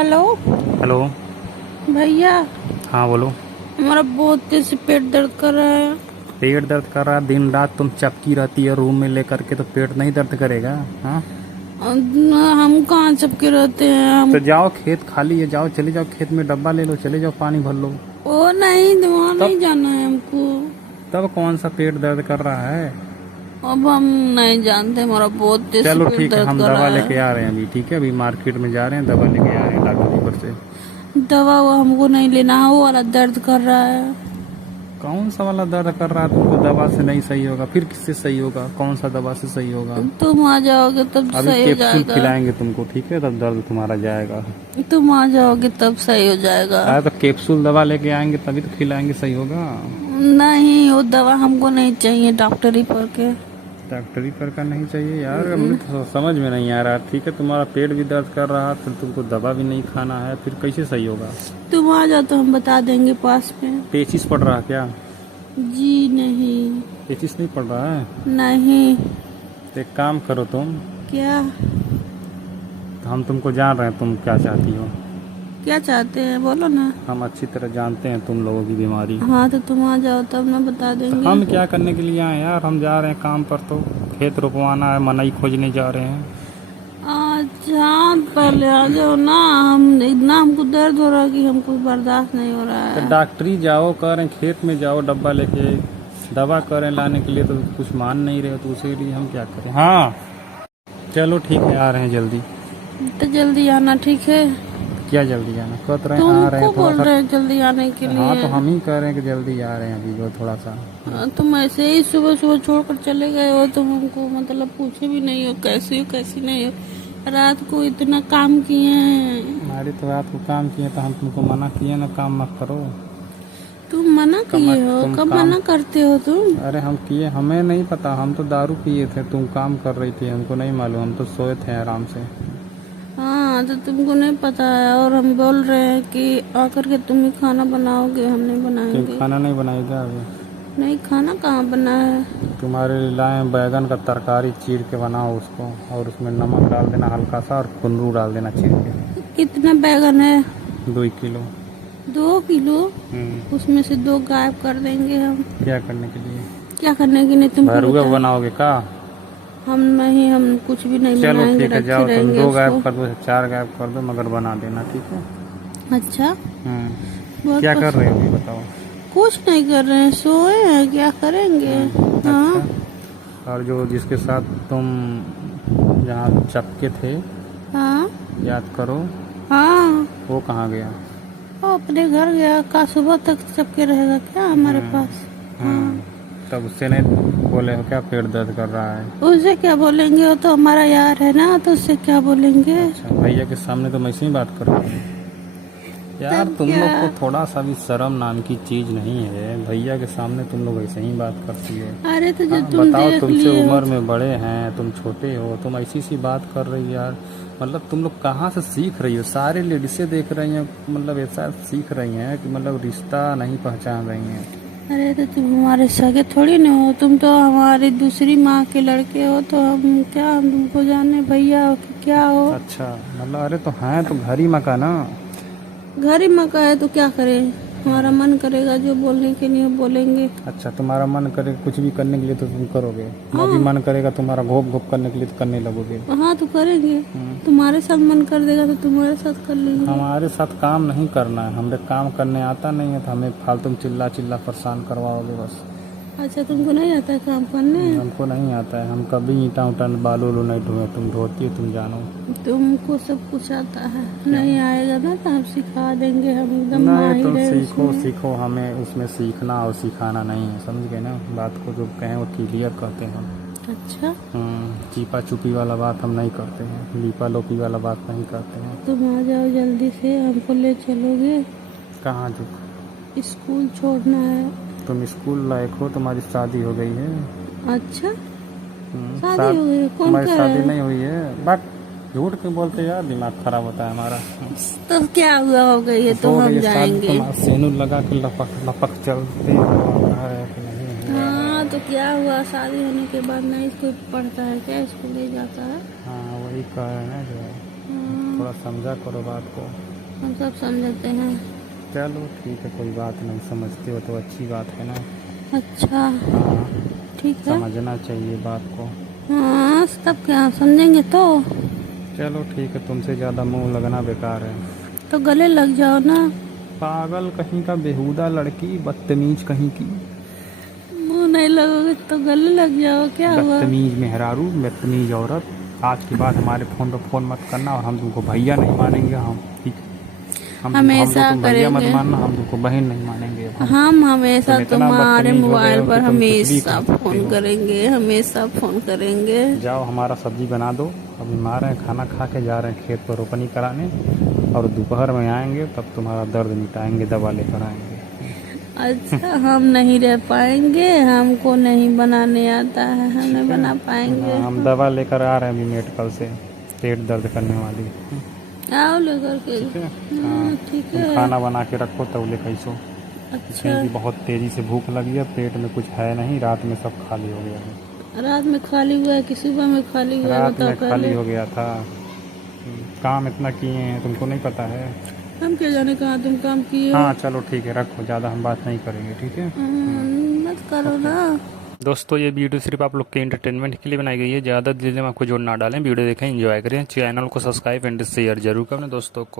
Hello hello. भैया, हाँ बोलो। हमारा बहुत तेज से पेट दर्द कर रहा है। पेट दर्द कर रहा है? दिन रात तुम चपकी रहती है रूम में लेकर के, तो पेट नहीं दर्द करेगा? हाँ, हम कहाँ चपके रहते हैं हम। तो जाओ, खेत खाली है, जाओ, चले जाओ खेत में, डब्बा ले लो, चले जाओ, पानी भर लो। ओ नहीं, वहाँ तब नहीं जाना है हमको। तब कौन सा पेट दर्द कर रहा है? अब हम नहीं जानते, हमारा बहुत तेज से चलो पेट ठीक है, दर्द हम कर दवा रहा लेके है। आ रहे हैं अभी। ठीक है, अभी मार्केट में जा रहे हैं, दवा लेके आ रहे हैं डॉक्टर के पास से। दवा वो हमको नहीं लेना है, वो वाला दर्द कर रहा है। कौन सा वाला दर्द कर रहा है तुमको? दवा से नहीं सही होगा, फिर किससे सही होगा? कौन सा दवा से सही होगा? तुम आ जाओगे तब अभी सही हो कैप्सूल जाएगा। खिलाएंगे तुमको, ठीक है, तब दर्द तुम्हारा जाएगा। तुम आ जाओगे तब सही हो जाएगा। अरे तो कैप्सूल दवा लेके आएंगे तभी तो खिलाएंगे, सही होगा। नहीं, वो दवा हमको नहीं चाहिए, डॉक्टरी पर के। डॉक्टरी पर का नहीं चाहिए यार? मुझे तो समझ में नहीं आ रहा। ठीक है, तुम्हारा पेट भी दर्द कर रहा है, फिर तुमको दवा भी नहीं खाना है, फिर कैसे सही होगा? तुम आ जाओ तो हम बता देंगे पास में। पेचिस पड़ रहा है क्या? जी नहीं। पेचिस नहीं पड़ रहा है? नहीं। तो एक काम करो तुम, क्या? तो हम तुमको जान रहे हैं तुम क्या चाहती हो। क्या चाहते हैं, बोलो ना। हम अच्छी तरह जानते हैं तुम लोगों की बीमारी। हाँ तो तुम आ जाओ तब ना बता तो देंगे। हम क्या करने के लिए आए यार? हम जा रहे हैं काम पर, तो खेत रोपवाना है, मनई खोजने जा रहे हैं। अच्छा, पहले आ जाओ ना। हम इतना हमको दर्द हो रहा है कि हमको बर्दाश्त नहीं हो रहा तो है। डॉक्टरी जाओ, करें खेत में जाओ डब्बा लेके, दवा करें लाने के लिए, तो कुछ मान नहीं रहे हो, तो उसी लिए हम क्या करें। हाँ चलो ठीक है, आ रहे हैं जल्दी। तो जल्दी आना, ठीक है। क्या जल्दी आना? कह रहे हैं आ रहे तुमको हैं, थोड़ा बोल रहे हैं जल्दी आने के सा। लिए। हाँ तो हम ही कह रहे हैं कि जल्दी आ रहे हैं अभी, जो थोड़ा सा। तुम ऐसे ही सुबह सुबह छोड़कर चले गए हो, तुम हमको मतलब पूछे भी नहीं हो कैसी हो कैसी नहीं हो। रात को इतना काम किए हैं। हमारी तो रात को काम किए, तो हम तुमको मना किए ना काम मत करो। तुम मना किए हो? तुम कब काम, मना करते हो तुम? अरे हम किए, हमें नहीं पता, हम तो दारू पिए थे, तुम काम कर रही थी, हमको नहीं मालूम, हम तो सोए थे आराम से। हाँ तो तुमको नहीं पता है, और हम बोल रहे हैं कि आकर के तुम ही खाना बनाओगे, हम नहीं तुम बनाएंगे। खाना नहीं बनाएगा अभी? नहीं, खाना कहाँ बना है। तुम्हारे लिए लाए बैगन का तरकारी, चीर के बनाओ उसको, और उसमें नमक डाल देना हल्का सा, और कुंदरू डाल देना चीर के। कितना बैगन है? 2 किलो। 2 किलो? उसमें से 2 गायब कर देंगे हम। क्या करने के लिए? क्या करने के लिए तुमको भरुआ बताया? बनाओगे का? हम नहीं, हम कुछ भी नहीं चलो बनाएंगे, ठीक है, रखे जाओ तुम, रहेंगे 2 उसको। गायब कर दो, 4 गायब कर दो, मगर बना देना, ठीक है। अच्छा, बहुत क्या कर रहे हो अभी बताओ? कुछ नहीं कर रहे हैं, सोए हैं, क्या करेंगे। हाँ। अच्छा, और जो जिसके साथ तुम जहाँ चपके थे, हाँ। याद करो, हाँ, वो कहाँ गया? वो अपने घर गया। का सुबह तक चपके रहेगा क्या हमारे पास? तब उससे नहीं बोले हो क्या पेट दर्द कर रहा है? उससे क्या बोलेंगे, वो तो हमारा यार है ना, तो उससे क्या बोलेंगे। अच्छा, भैया के सामने तो मैं ऐसे ही बात कर रहा हूँ यार। तब तुम क्या? लोग को थोड़ा सा भी शर्म नाम की चीज नहीं है? भैया के सामने तुम लोग ऐसे ही बात करती हो। अरे तो जो हाँ, तुम बताओ, देख तुमसे लिए हो। उम्र में बड़े हैं, तुम छोटे हो, तुम ऐसी सी बात कर रही हो यार। मतलब तुम लोग कहाँ से सीख रही हो? सारे लेडीसें देख रही हैं, मतलब ऐसा सीख रही हैं कि मतलब रिश्ता नहीं पहचान रही हैं। अरे तो तुम हमारे सगे थोड़ी ना हो, तुम तो हमारी दूसरी माँ के लड़के हो, तो हम क्या, हम तुमको जाने भैया हो कि क्या हो। अच्छा, मतलब अरे तो हैं तो घर ही मका ना। घर ही मका है तो क्या करें, हमारा मन करेगा जो बोलने के लिए बोलेंगे। अच्छा, तुम्हारा मन करे कुछ भी करने के लिए तो तुम करोगे? हाँ। अभी मन करेगा तुम्हारा घोप घोप करने के लिए तो करने लगोगे? हाँ तो करेंगे। तुम्हारे साथ मन कर देगा तो तुम्हारे साथ कर लेंगे। हमारे साथ काम नहीं करना है, हमें काम करने आता नहीं है, तो हमें फालतू चिल्ला चिल्ला परेशान करवाओगे बस। अच्छा, तुमको नहीं आता है काम करने? हमको नहीं आता है, हम कभी ईंटा उटा बालू उलू नहीं ढोए, तुम ढोती हो, तुम जानो। तुमको सब कुछ आता है। नहीं आएगा ना तो हम सिखा देंगे, हम एकदम नहीं, माहिर तुम है सीखो उसमें। सीखो, हमें उसमें सीखना और सिखाना नहीं है, समझ गए ना बात को? जो कहें वो क्लियर कहते हैं हम। अच्छा, चीपा चुपी वाला बात हम नहीं करते हैं, लीपा लोपी वाला बात नहीं करते हैं। तुम आ जाओ जल्दी से, हमको ले चलोगे। कहाँ जो? स्कूल छोड़ना है। तुम स्कूल लायक हो, तुम्हारी शादी हो गई है। अच्छा, शादी हो गई? कौन तुम्हारी कह शादी रहा है? नहीं हुई है, बट झूठ क्यों बोलते यार, दिमाग खराब होता है हमारा। तो क्या हुआ, हो गई है तो हो हम गई है शादी, जाएंगे। तुम सेनूर लगा के लपक लपक चलते हो, है कि नहीं? हाँ तो क्या हुआ, शादी होने के बाद नहीं कोई पढ़ता है क्या, स्कूल नहीं जाता है। हाँ वही कह रहे हैं ना, जो है थोड़ा समझा करो बात को। हम सब समझते हैं। चलो ठीक है, कोई बात नहीं, समझते हो तो अच्छी बात है ना। अच्छा हाँ, ठीक है। समझना चाहिए बात को। हाँ तब क्या समझेंगे तो। चलो ठीक है, तुमसे ज़्यादा मुंह लगना बेकार है। तो गले लग जाओ ना। पागल कहीं का, बेहुदा लड़की, बदतमीज कहीं की। मुंह नहीं लगोगे तो गले लग जाओ, क्या हुआ। बदतमीज मेहरारू, बदतमीज औरत। आज के बाद हमारे फ़ोन पे फ़ोन मत करना, और हम तुमको भैया नहीं मानेंगे। हम ठीक है, हमको हमेशा तुम भैया मत करेंगे। मानना, हम तुमको बहन नहीं मानेंगे। अब हम हमेशा तुम इतना तुम्हारे बदतमीज हो गए मोबाइल हो पर कि तुम कुछ भी हमेशा कह सकते फोन हो। करेंगे, हमेशा फोन करेंगे। जाओ हमारा सब्जी बना दो, अभी हम आ रहे हैं, खाना खा के जा रहे हैं खेत पर रोपनी कराने, और दोपहर में आएंगे तब तुम्हारा दर्द मिटाएंगे, दवा लेकर आएंगे। अच्छा हम नहीं रह पाएंगे, हमको नहीं बनाने आता है, हम नहीं बना पाएंगे। हम दवा लेकर आ रहे हैं अभी मेडिकल से, पेट दर्द करने वाली। आओ लेकर के। ठीक है, हाँ, ठीक तुम है। खाना बना के रखो तब ले कैसो। अच्छा कहीं भी बहुत तेज़ी से भूख लगी है, पेट में कुछ है नहीं, रात में सब खाली हो गया है। रात में खाली हुआ है कि सुबह में खाली हुआ है, रात बताओ में खाली पहले। हो गया था। काम इतना किए हैं, तुमको नहीं पता है। हम क्या जाने कहाँ तुम काम किए हो। हाँ चलो ठीक है, रखो, ज़्यादा हम बात नहीं करेंगे, ठीक है। मत करो ना। दोस्तों ये वीडियो सिर्फ आप लोग के एंटरटेनमेंट के लिए बनाई गई है, ज़्यादा दिल में आपको जोड़ ना डालें। वीडियो देखें, एंजॉय करें, चैनल को सब्सक्राइब एंड शेयर जरूर करें दोस्तों को।